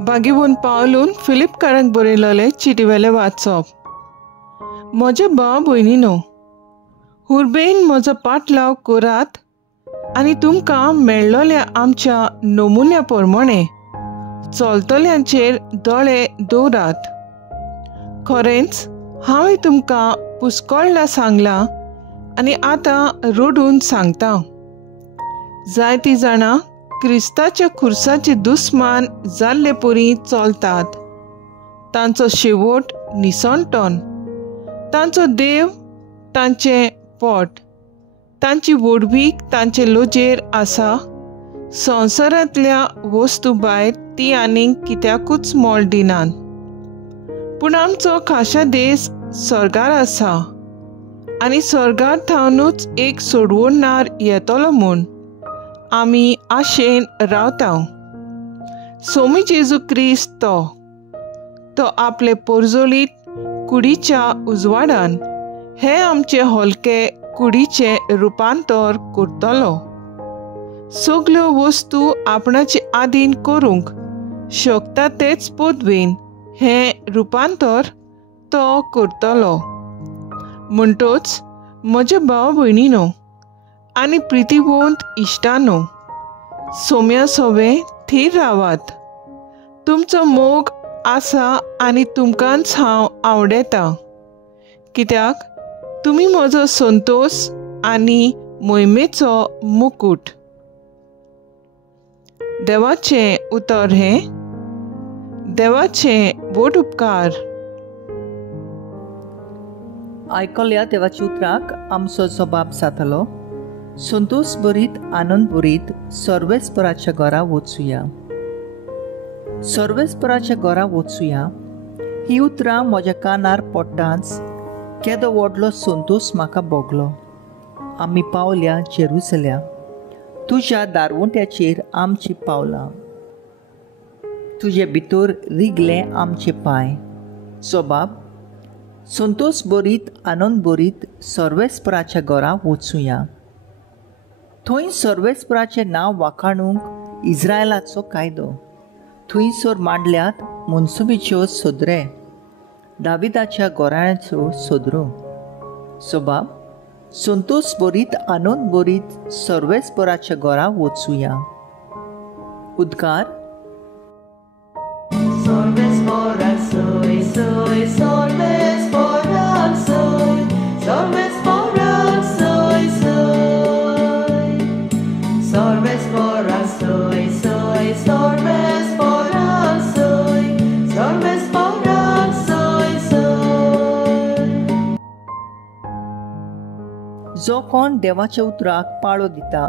बागीवून पावलून फिलिपकारांक बरयलोले चिटीवेले वाचप. म्हजे भाव भयणीनो, हुर्बेन म्हजो पाटलाव करात आनी तुमकां मेळ्ळोल्या आमच्या नमुन्या प्रमाणे चलतल्यांचेर दोळे दवरात. खरेंच हांवें तुमकां पुस्कळ्ळा सांगलां आनी आतां रडून सांगता. जायतीं जाणां क्रिस्ताच्या खुर्साचे दुस्मान जाल्ले परी चलतात. तांचो शेवट निसणटोन, तांचो देव तांचें पोट, तांची वडवीक तांचे लोजेर आसा. संवसारांतल्या वस्तू भायर ती आनीक कित्याकूच मोल दिनात. पूण आमचो खाशा देश स्वर्गार आसा आनी स्वर्गार थावनूच एक सोडवणदार येतलो म्हूण आमी आशेन रावता. सोमी जेजू क्रिस्त तो आपले पोरजोळीत कुडीच्या उजवाडान हे आमचे हलके कुडीचे रुपांतर करतलो. सगल्यो वस्तू आपणाचे आधीन करूंक शकता तेच पदवेन हें रुपांतर तो करतलो. म्हणटच म्हजे भाव भयणीनो आनी प्रितीवंत इश्टानो, सोम्या सोवे थीर रावात. तुमचो मोग आसा आनी तुमकांच हांव आवडेता, कित्याक तुमी म्हजो संतोश आनी मोहिमेचो मुकूट. देवाचें उतर हें, देवाचें बोट उपकार. आयकल्या देवाच्या उतराक आमचो जबाब जातलो. संतोश बरीत आनंद बरीत सर्वेस्पराच्या घरा वचुया. सर्वेस्पराच्या घरा वचुया ही उतरां म्हज्या कानार पडटाच केदो व्हडलो संतोश म्हाका भोगलो. आमी पावल्या जेरुसल्या, तुज्या दारवंट्याचेर आमची पावलां. तुजे भितर रिगले आमचे पांय. जबाब: संतोष बरीत आनंद बरीत सर्वेस्पराच्या घरा वचुया. थंय सर्वेस्पराचें नांव वाखाणूंक इस्रायलाचो कायदो. थंयसर मांडल्यात मनसुबेच्यो सदरे, दाविदाच्या घोराण्याच्यो सदरो. जबाब: संतोष बरीत आनंद बरीत सर्वेस्पराच्या घरा वचुया. उद्गार: जो कोण देवाच्या उतराक पाळो दिता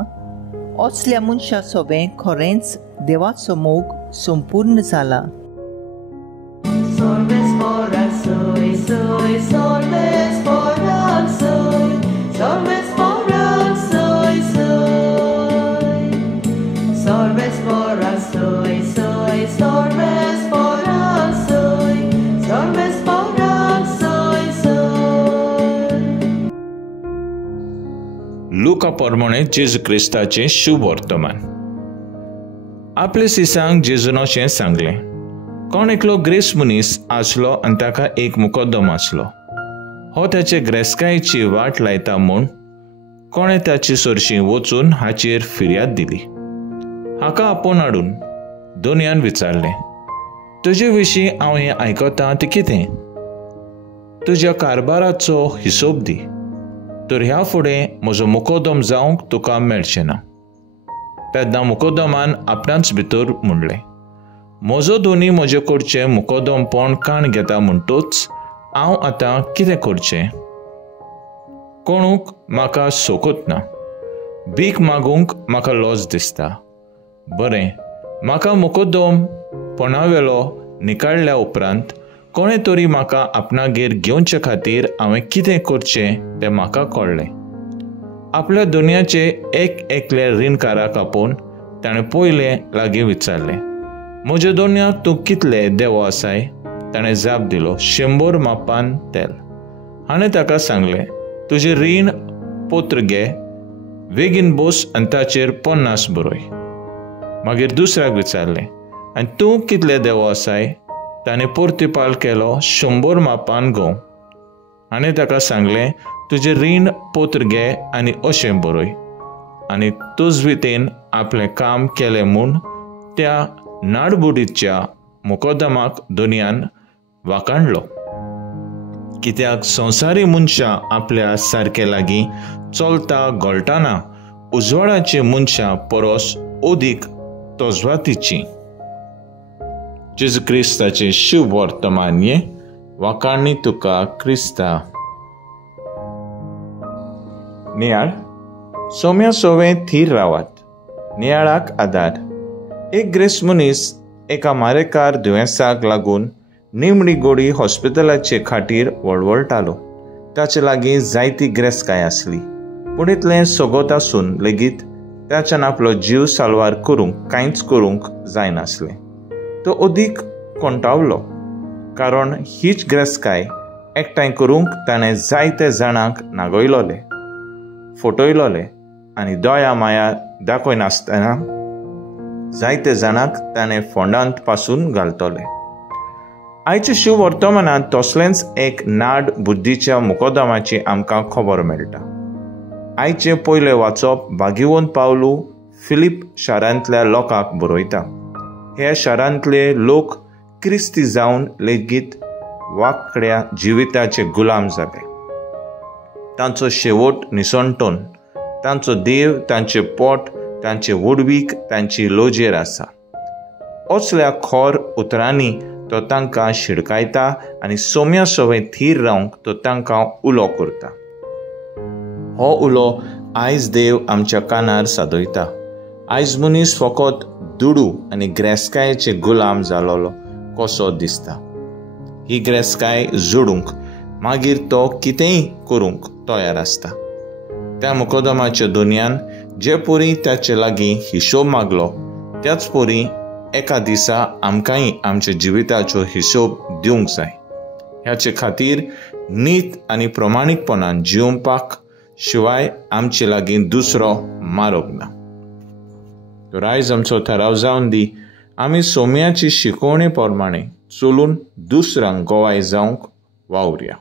असल्या मनशा सोबे खरेंच देवाचो मोग संपूर्ण जाला. लुका प्रमाणे जेजू क्रिस्ताचें शुभ वर्तमान. आपले सिसांक जेजून अशें सांगलें. कोण एकलो ग्रेस मनीस आसलो आनी ताका एक मुकोद्दम आसलो. हो ताचे ग्रेस्कायेची वाट लायता म्हूण कोणें ताची सरशीं वचून हाचेर फिर्याद दिली. हाका आपोवन हाडून दोनयान विचारलें, तुजे विशीं हांव हें आयकतां तें कितें? तुज्या कारबाराचो हिशोब दी, तर ह्या फुडें म्हजो मुकोदम जावंक तुका मेळचें ना. पेद्दा मुकोदमान आपणाच भितर म्हणलें, म्हजो धोनी म्हजे कडचें मुकोदमपण काण घेता म्हणटूच हांव आतां कितें करचें? कोणूक म्हाका सोकत ना. भीक मागूंक म्हाका लज दिसता. बरें, म्हाका मुकोदम पोणावेलो निकाळ्ळ्या उपरांत कोणें तरी म्हाका आपणागेर घेवचे खातीर हांवें कितें करचें तें म्हाका कळ्ळें. आपल्या दुनयाचे एक एकले रीणकाराक आपोवन ताणें पयलें लागीं विचारलें, म्हज्या दोनयाक तूं कितले देवो आसाय? ताणें जाप दिलो, 100 मापान तेल. हाणें ताका सांगलें, तुजें रीण पोत्र घे, बेगीन बस आनी ताचेर 50 बरय. मागीर दुसऱ्याक विचारलें, आनी तूं कितले देवो आसाय? ताणें परतिपाल केलो 100 मापान गंव. आनी ताका सांगलें, तुजें रीण पोत्र घे आनी अशें बरय. आनी तुज वितेन आपलें काम केलें म्हूण त्या नाडबुडीच्या मुकोदमाक दुनियान वाखाणलो. कित्याक संवसारी मनशां आपल्या सारके लागीं चलता घोळटाना उजवाडाची मनशां परस ओदीक तोजवातीचीं. जेजू क्रिस्ताचें शुभ वर्तमान हें वाखाणणी तुका क्रिस्ता. नियाळ सोम्या सोवें थीर रावात. नियाळाक आदार. एक ग्रेस मनीस एका मारेकार दुयेंसाक लागून निमणी गोडी हॉस्पिटलाचे खाटीर वळवळटालो. ताचे लागीं जायती ग्रेसकाय आसली, पूण इतलें सगोत आसून लेगीत ताच्यान आपलो जीव साल्वार करूंक कांयच करूंक जायनासलें. तो ओदीक कोंटावलो, कारण हीच ग्रेसकाय एकठांय करूंक ताणें जायते जाणांक नागयलोले, फटयलोले आनी दया माया दाखयनासतना जायते जाणांक ताणें फोंडांत पासून घालतले. आयच्या शुभ वर्तमानांत तसलेंच एक नाड बुद्धीच्या मुकोदमाची आमकां खबर मेळटा. आयचें पयलें वाचप भाग्यवंत पावलू फिलीप शारांतल्या लोकांक बरयता. ह्या शारांतले लोक क्रिस्ती जावन लेगीत वाकड्या जिविताचे गुलाम जाले. तांचो शेवट निसंटोन, तांचो देव, तांचें पोट, तांचे वडवीक, तांची लोजेर आसा. असल्या खोर उतरांनी तो तांकां शिडकायता आनी सोम्या सोवें थीर रावंक तो तांकां उलो करता. हो उलो आयज देव आमच्या कानार सादयता. आयज मनीस फकत दुडू आनी ग्रेसकायेचे गुलाम जालोलो कसो दिसता. ही ग्रेसकाय जोडूंक मागीर तो कितेंय करूंक तयार आसता. त्या मुकोदमाच्या दुनियान जे पोरी ताचे लागीं हिशोब मागलो, त्याच पोरी एका दिसा आमकांय आमच्या जिविताचो हिशोब दिवंक जाय. ह्याचे खातीर नीत आनी प्रमाणीकपणान जिवपाक शिवाय आमचे लागीं दुसरो मार्ग ना. तर आयज आमचो थाराव जावन दी, आमी सोम्याची शिकवणे प्रमाणे चलून दुसऱ्यांक गोवाय जावंक वावुरया.